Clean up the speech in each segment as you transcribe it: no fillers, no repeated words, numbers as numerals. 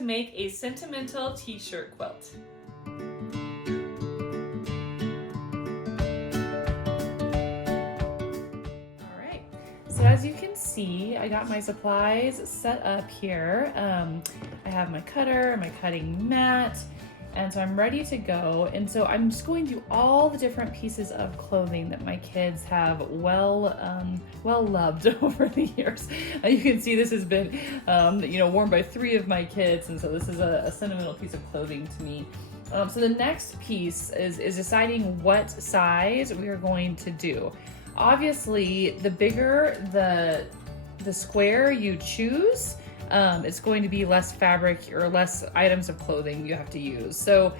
to make a sentimental t-shirt quilt. Alright, so as you can see, I got my supplies set up here. I have my cutter, my cutting mat, and so I'm ready to go. And so I'm just going through all the different pieces of clothing that my kids have well loved over the years. You can see this has been worn by 3 of my kids, and so this is a sentimental piece of clothing to me. So the next piece is deciding what size we are going to do. Obviously, the bigger the square you choose, it's going to be less fabric or less items of clothing you have to use. So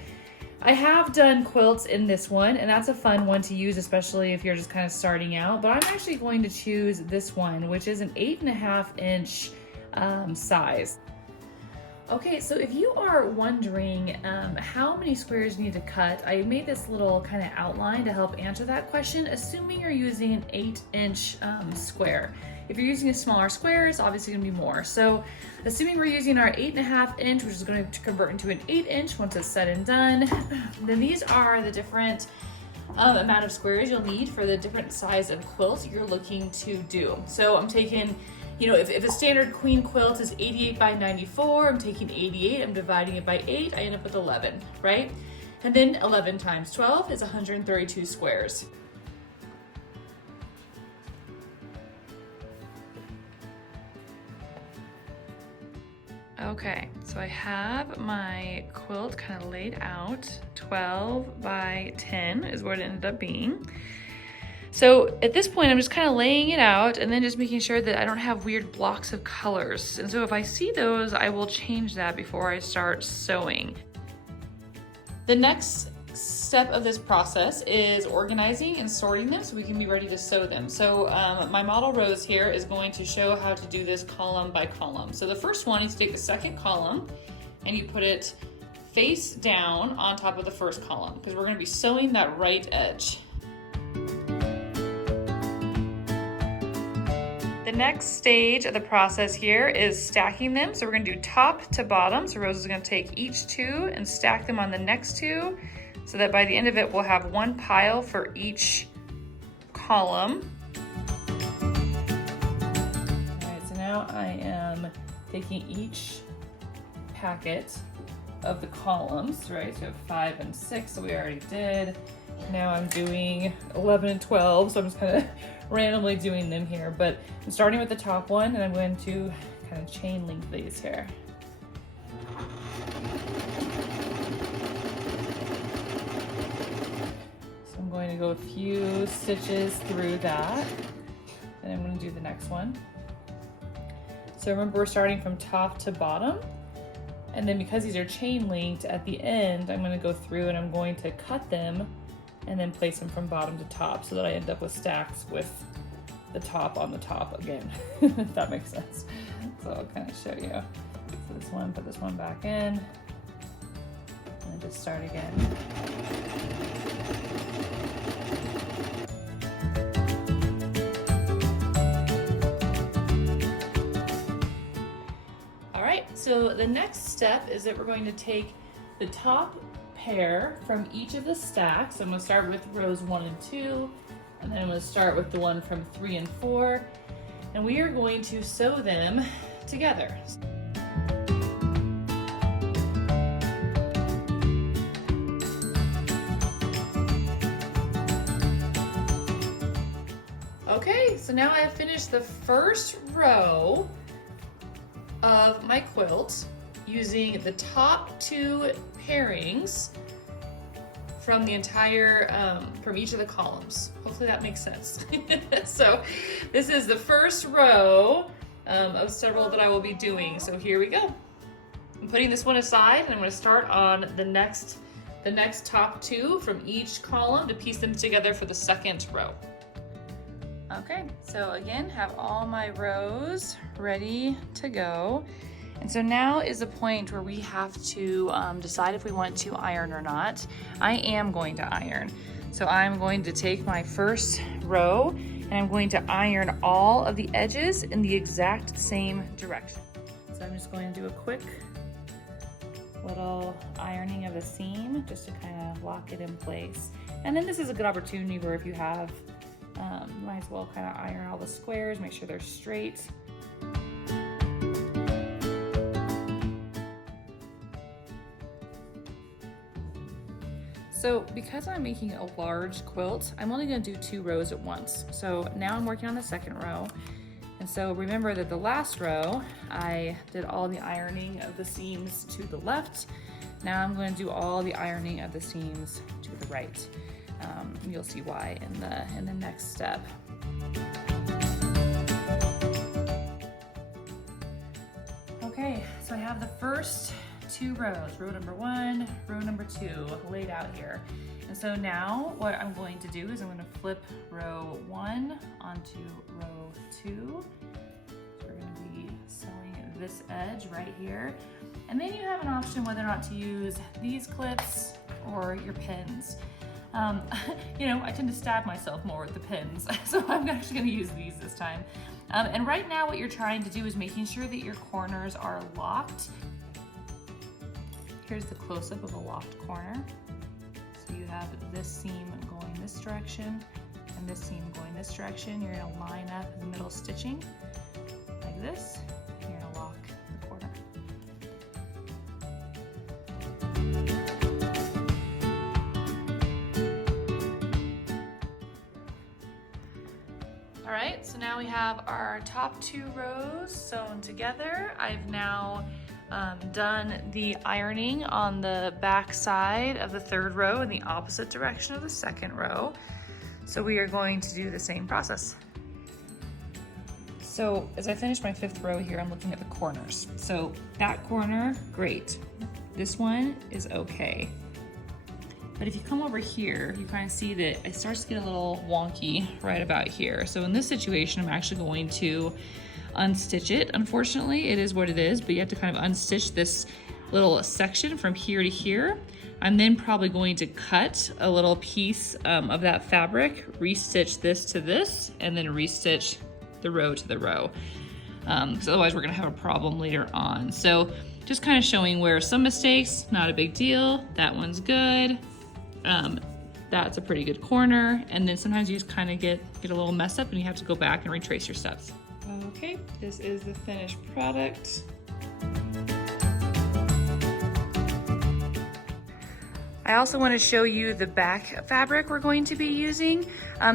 I have done quilts in this one, and that's a fun one to use, especially if you're just kind of starting out. But I'm actually going to choose this one, which is an 8.5 inch size. Okay, so if you are wondering how many squares you need to cut, I made this little kind of outline to help answer that question, assuming you're using an 8-inch square. If you're using a smaller square, it's obviously gonna be more. So assuming we're using our 8.5 inch, which is going to convert into an 8 inch once it's said and done, then these are the different amount of squares you'll need for the different size of quilt you're looking to do. So I'm taking, if a standard queen quilt is 88 by 94, I'm taking 88, I'm dividing it by 8, I end up with 11, right? And then 11 times 12 is 132 squares. Okay, so I have my quilt kind of laid out. 12 by 10 is what it ended up being. So at this point, I'm just kind of laying it out and then just making sure that I don't have weird blocks of colors. And so if I see those, I will change that before I start sewing. The next step of this process is organizing and sorting them so we can be ready to sew them. So my model rose here is going to show how to do this column by column. So the first one is to take the second column and you put it face down on top of the first column because we're going to be sewing that right edge. The next stage of the process here is stacking them. So we're going to do top to bottom. So Rose is going to take each 2 and stack them on the next 2. So that by the end of it, we'll have 1 pile for each column. All right, so now I am taking each packet of the columns, right? So 5 and 6, so we already did. Now I'm doing 11 and 12, so I'm just kind of randomly doing them here. But I'm starting with the top one, and I'm going to kind of chain link these here. I'm going to go a few stitches through that, and I'm going to do the next one. So remember, we're starting from top to bottom, and then because these are chain linked, at the end I'm going to go through and I'm going to cut them and then place them from bottom to top so that I end up with stacks with the top on the top again, if that makes sense. So I'll kind of show you. So this one, put this one back in, and then just start again. So the next step is that we're going to take the top pair from each of the stacks. I'm going to start with rows 1 and 2, and then I'm going to start with the one from 3 and 4, and we are going to sew them together. Okay, so now I have finished the first row of my quilt using the top 2 pairings from the entire, from each of the columns. Hopefully that makes sense. So this is the first row of several that I will be doing. So here we go. I'm putting this one aside, and I'm going to start on the next top 2 from each column to piece them together for the second row. Okay, so again, have all my rows ready to go. And so now is the point where we have to decide if we want to iron or not. I am going to iron. So I'm going to take my first row and I'm going to iron all of the edges in the exact same direction. So I'm just going to do a quick little ironing of the seam just to kind of lock it in place. And then this is a good opportunity where if you have, might as well kind of iron all the squares, make sure they're straight. So because I'm making a large quilt, I'm only going to do 2 rows at once. So now I'm working on the second row. And so remember that the last row, I did all the ironing of the seams to the left. Now I'm going to do all the ironing of the seams to the right. You'll see why in the next step. Okay, so I have the first 2 rows, row number 1, row number 2 laid out here. And so now what I'm going to do is I'm going to flip row 1 onto row 2. So we're going to be sewing this edge right here. And then you have an option whether or not to use these clips or your pins. You know, I tend to stab myself more with the pins, so I'm actually going to use these this time. And right now what you're trying to do is making sure that your corners are locked. Here's the close-up of a locked corner. So you have this seam going this direction and this seam going this direction. You're going to line up the middle stitching like this. You're going to lock the corner. All right, so now we have our top 2 rows sewn together. I've now done the ironing on the back side of the 3rd row in the opposite direction of the 2nd row. So we are going to do the same process. So as I finish my 5th row here, I'm looking at the corners. So that corner, great. This one is okay. But if you come over here, you kind of see that it starts to get a little wonky right about here. So in this situation, I'm actually going to unstitch it. Unfortunately, it is what it is, but you have to kind of unstitch this little section from here to here. I'm then probably going to cut a little piece of that fabric, restitch this to this, and then restitch the row to the row. Because otherwise we're gonna have a problem later on. So just kind of showing where some mistakes, not a big deal. That one's good. That's a pretty good corner. And then sometimes you just kind of get a little messed up and you have to go back and retrace your steps. Okay, this is the finished product. I also want to show you the back fabric we're going to be using.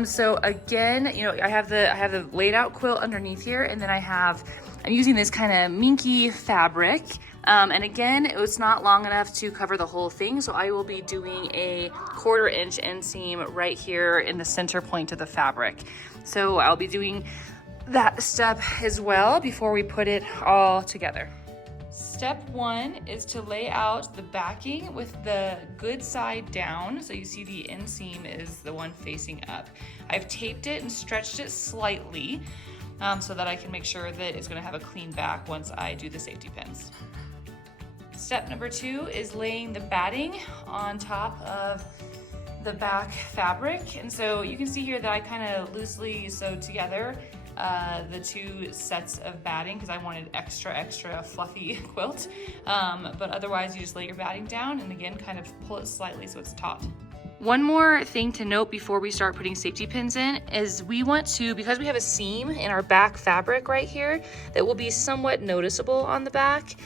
So again, you know, I have the laid out quilt underneath here, and then I'm using this kind of minky fabric. And again, it's not long enough to cover the whole thing, so I will be doing a 1/4 inch inseam right here in the center point of the fabric. So I'll be doing that step as well before we put it all together. Step 1 is to lay out the backing with the good side down. So you see the inseam is the one facing up. I've taped it and stretched it slightly so that I can make sure that it's going to have a clean back once I do the safety pins. Step number 2 is laying the batting on top of the back fabric. And so you can see here that I kind of loosely sewed together the 2 sets of batting because I wanted extra fluffy quilt. But otherwise you just lay your batting down and again kind of pull it slightly so it's taut. One more thing to note before we start putting safety pins in is we want to, because we have a seam in our back fabric right here that will be somewhat noticeable on the back,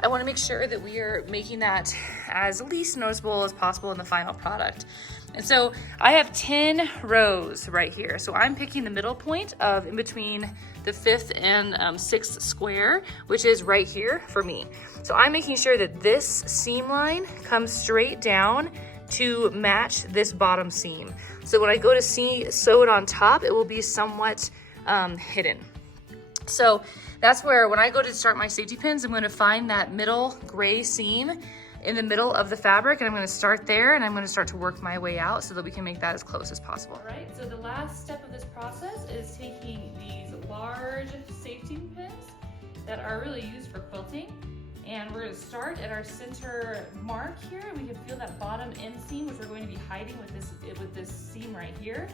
I want to make sure that we are making that as least noticeable as possible in the final product. And so I have 10 rows right here. So I'm picking the middle point of in between the 5th and 6th square, which is right here for me. So I'm making sure that this seam line comes straight down to match this bottom seam. So when I go to sew it on top, it will be somewhat hidden. So that's where when I go to start my safety pins, I'm going to find that middle gray seam in the middle of the fabric, and I'm going to start there and I'm going to start to work my way out so that we can make that as close as possible. All right, so the last step of this process is taking these large safety pins that are really used for quilting, and we're going to start at our center mark here. We can feel that bottom inseam, which we're going to be hiding with this seam right here,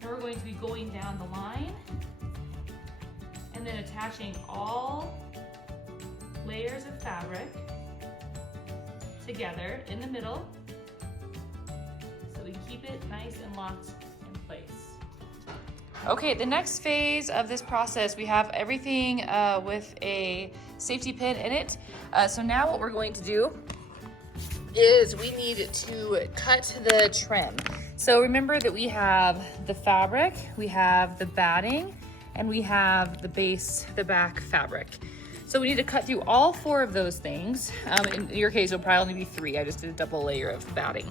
and we're going to be going down the line and then attaching all layers of fabric together in the middle so we keep it nice and locked in place. Okay, the next phase of this process, we have everything with a safety pin in it. So now what we're going to do is we need to cut the trim. So remember that we have the fabric, we have the batting, and we have the base, the back fabric. So we need to cut through all 4 of those things. In your case, it'll probably only be 3. I just did a double layer of batting.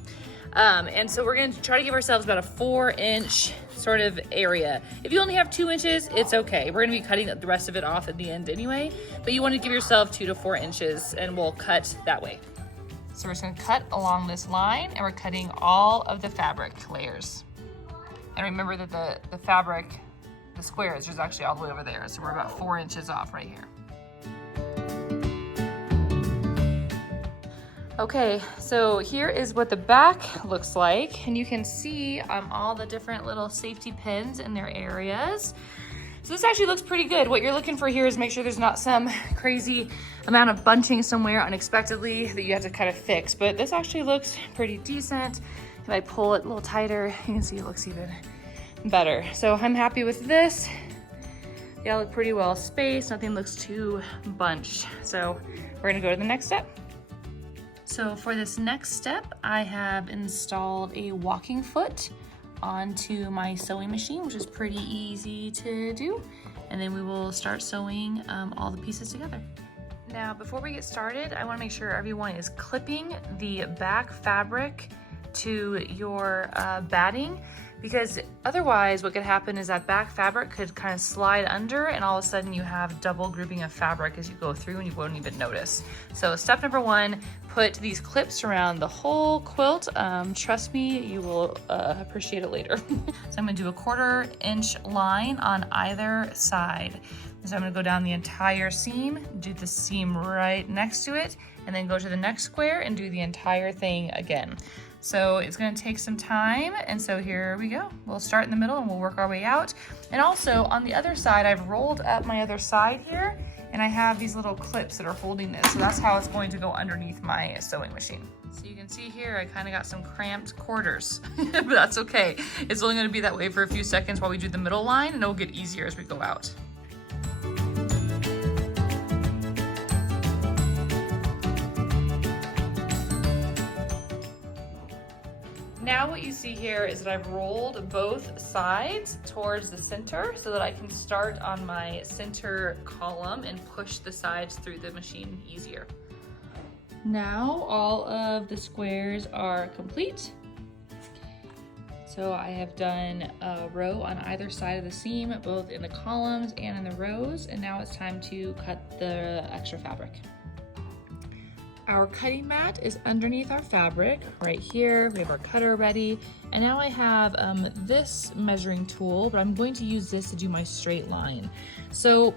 And so we're gonna try to give ourselves about a 4-inch sort of area. If you only have 2 inches, it's okay. We're gonna be cutting the rest of it off at the end anyway, but you wanna give yourself 2 to 4 inches and we'll cut that way. So we're just gonna cut along this line and we're cutting all of the fabric layers. And remember that the fabric, the squares, is actually all the way over there. So we're about 4 inches off right here. Okay, so here is what the back looks like. And you can see all the different little safety pins in their areas. So this actually looks pretty good. What you're looking for here is make sure there's not some crazy amount of bunching somewhere unexpectedly that you have to kind of fix. But this actually looks pretty decent. If I pull it a little tighter, you can see it looks even better. So I'm happy with this. They all look pretty well spaced. Nothing looks too bunched. So we're gonna go to the next step. So for this next step, I have installed a walking foot onto my sewing machine, which is pretty easy to do. And then we will start sewing all the pieces together. Now, before we get started, I wanna make sure everyone is clipping the back fabric to your batting, because otherwise what could happen is that back fabric could kind of slide under and all of a sudden you have double grouping of fabric as you go through and you won't even notice. So step number 1, put these clips around the whole quilt. Trust me, you will appreciate it later. So I'm gonna do a 1/4 inch line on either side. So I'm gonna go down the entire seam, do the seam right next to it, and then go to the next square and do the entire thing again. So it's gonna take some time, and so here we go. We'll start in the middle and we'll work our way out. And also on the other side, I've rolled up my other side here, and I have these little clips that are holding this. So that's how it's going to go underneath my sewing machine. So you can see here, I kind of got some cramped quarters, but that's okay. It's only gonna be that way for a few seconds while we do the middle line, and it'll get easier as we go out. Now what you see here is that I've rolled both sides towards the center so that I can start on my center column and push the sides through the machine easier. Now all of the squares are complete. So I have done a row on either side of the seam, both in the columns and in the rows, and now it's time to cut the extra fabric. Our cutting mat is underneath our fabric right here. We have our cutter ready. And now I have this measuring tool, but I'm going to use this to do my straight line. So,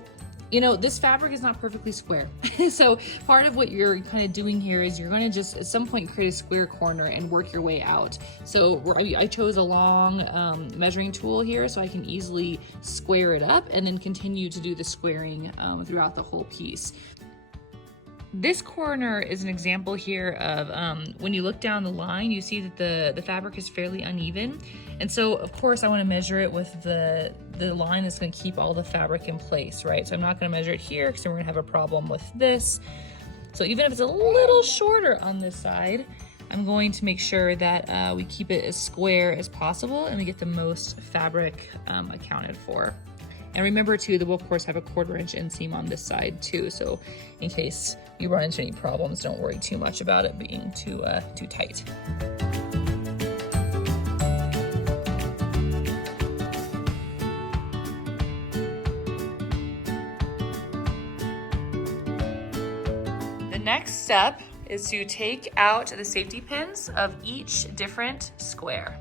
you know, this fabric is not perfectly square. So part of what you're kind of doing here is you're gonna just at some point create a square corner and work your way out. So I chose a long measuring tool here so I can easily square it up and then continue to do the squaring throughout the whole piece. This corner is an example here of when you look down the line, you see that the fabric is fairly uneven. And so of course I want to measure it with the line that's going to keep all the fabric in place, right? So I'm not going to measure it here because then we're going to have a problem with this. So even if it's a little shorter on this side, I'm going to make sure that we keep it as square as possible and we get the most fabric accounted for. And remember too, that we'll of course have a 1/4 inch inseam on this side too. So in case you run into any problems, don't worry too much about it being too tight. The next step is to take out the safety pins of each different square.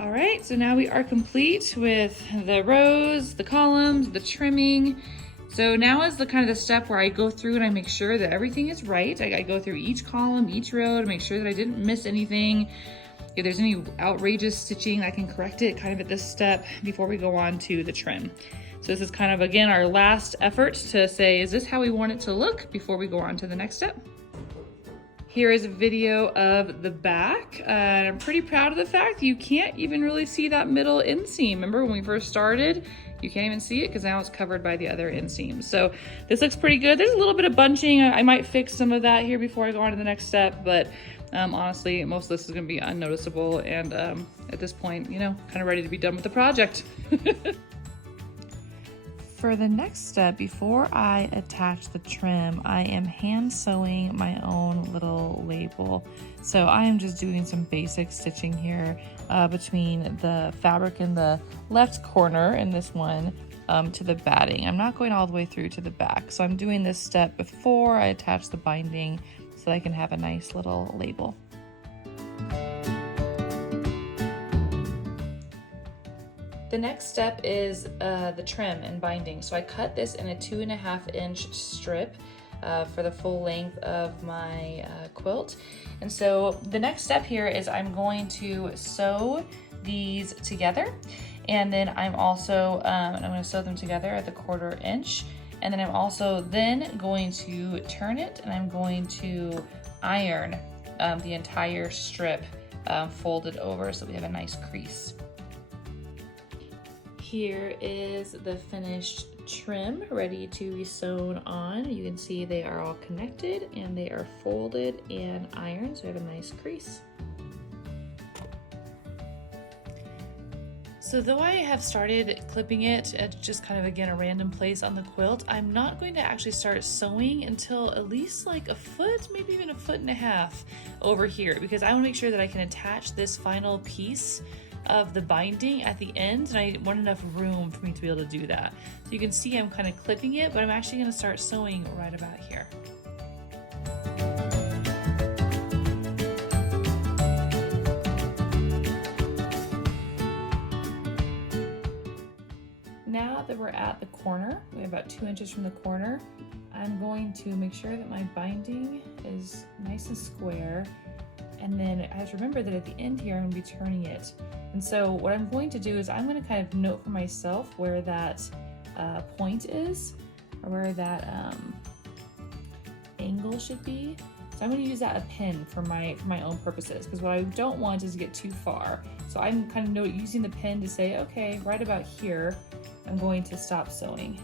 All right, so now we are complete with the rows, the columns, the trimming. So now is the kind of the step where I go through and I make sure that everything is right. I go through each column, each row to make sure that I didn't miss anything. If there's any outrageous stitching, I can correct it kind of at this step before we go on to the trim. So this is kind of, again, our last effort to say, is this how we want it to look before we go on to the next step? Here is a video of the back. I'm pretty proud of the fact you can't even really see that middle inseam. Remember when we first started, you can't even see it because now it's covered by the other inseams. So this looks pretty good. There's a little bit of bunching. I might fix some of that here before I go on to the next step, but honestly, most of this is gonna be unnoticeable. And at this point, you know, kind of ready to be done with the project. For the next step, before I attach the trim, I am hand sewing my own little label. So I am just doing some basic stitching here between the fabric in the left corner and this one to the batting. I'm not going all the way through to the back. So I'm doing this step before I attach the binding so that I can have a nice little label. The next step is the trim and binding. So I cut this in a 2.5 inch strip for the full length of my quilt. And so the next step here is I'm going to sew these together. And then I'm also, I'm gonna sew them together at the 1/4 inch. And then I'm also then going to turn it and I'm going to iron the entire strip folded over so we have a nice crease. Here is the finished trim ready to be sewn on. You can see they are all connected and they are folded and ironed, so we have a nice crease. So though I have started clipping it at just kind of, again, a random place on the quilt, I'm not going to actually start sewing until at least like a foot, maybe even 1.5 feet over here, because I want to make sure that I can attach this final piece of the binding at the end, and I want enough room for me to be able to do that. So you can see I'm kind of clipping it, but I'm actually going to start sewing right about here. Now that we're at the corner, we have about 2 inches from the corner, I'm going to make sure that my binding is nice and square. And then I have to remember that at the end here, I'm going to be turning it. And so what I'm going to do is I'm going to kind of note for myself where that point is, or where that angle should be. So I'm going to use that a pin for my own purposes, because what I don't want is to get too far. So I'm kind of using the pin to say, okay, right about here, I'm going to stop sewing.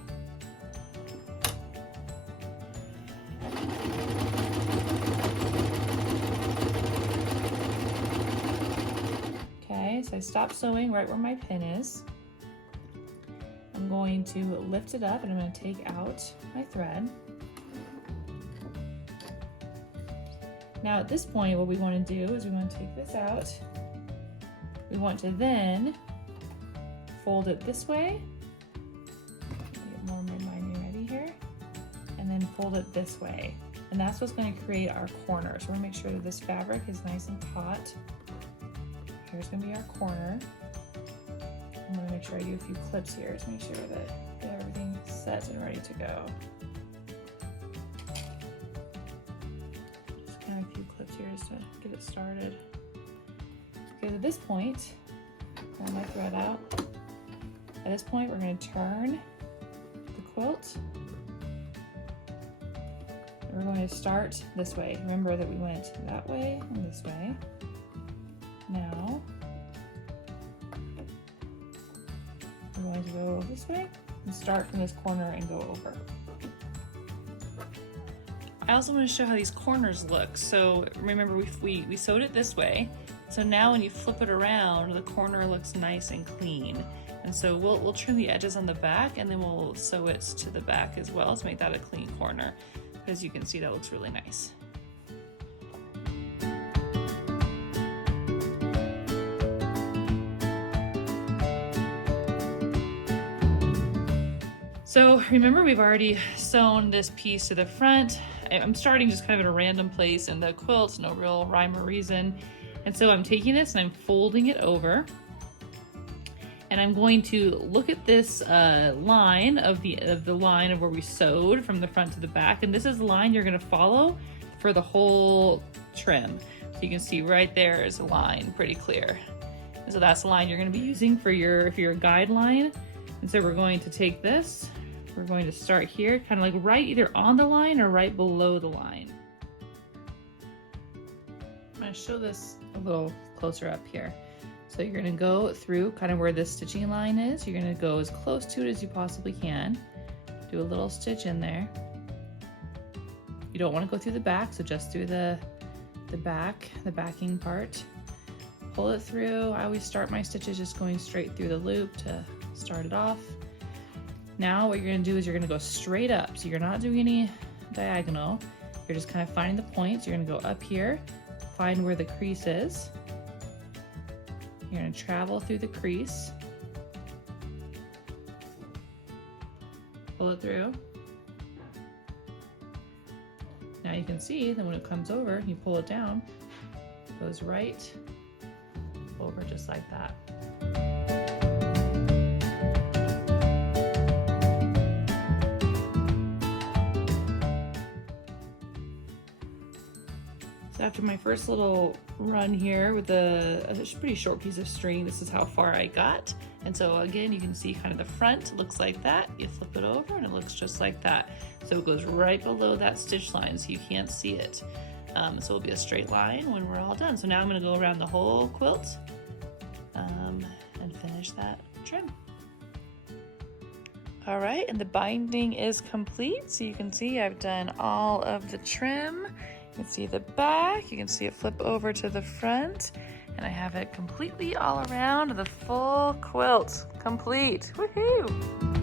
So I stop sewing right where my pin is. I'm going to lift it up and I'm going to take out my thread. Now at this point, what we want to do is we want to take this out. We want to then fold it this way. Get more binding ready here. And then fold it this way. And that's what's going to create our corner. So we're going to make sure that this fabric is nice and taut. Here's going to be our corner. I'm going to make sure I do a few clips here to make sure that we have everything set and ready to go. Just kind of a few clips here just to get it started. Okay, at this point, pull my thread out. At this point, we're going to turn the quilt. And we're going to start this way. Remember that we went that way and this way. Now, we're going to go this way and start from this corner and go over. I also want to show how these corners look. So remember, we sewed it this way. So now when you flip it around, the corner looks nice and clean. And so we'll trim the edges on the back and then we'll sew it to the back as well to make that a clean corner. As you can see, that looks really nice. So remember, we've already sewn this piece to the front. I'm starting just kind of in a random place in the quilt, no real rhyme or reason. And so I'm taking this and I'm folding it over. And I'm going to look at this line of the line of where we sewed from the front to the back. And this is the line you're gonna follow for the whole trim. So you can see right there is a line, pretty clear. And so that's the line you're going to be using for your guideline. And so we're going to take this, we're going to start here, kind of like right either on the line or right below the line. I'm going to show this a little closer up here. So you're going to go through kind of where this stitching line is. You're going to go as close to it as you possibly can. Do a little stitch in there. You don't want to go through the back, so just through the backing part. Pull it through. I always start my stitches just going straight through the loop to start it off. Now what you're going to do is you're going to go straight up. So you're not doing any diagonal. You're just kind of finding the points. You're going to go up here, find where the crease is. You're going to travel through the crease. Pull it through. Now you can see that when it comes over, you pull it down, it goes right over just like that. So after my first little run here with a pretty short piece of string, this is how far I got. And so again, you can see kind of the front looks like that. You flip it over and it looks just like that. So it goes right below that stitch line so you can't see it. So it'll be a straight line when we're all done. So now I'm gonna go around the whole quilt and finish that trim. All right, and the binding is complete. So you can see I've done all of the trim. You can see the back, you can see it flip over to the front, and I have it completely all around, the full quilt complete. Woohoo!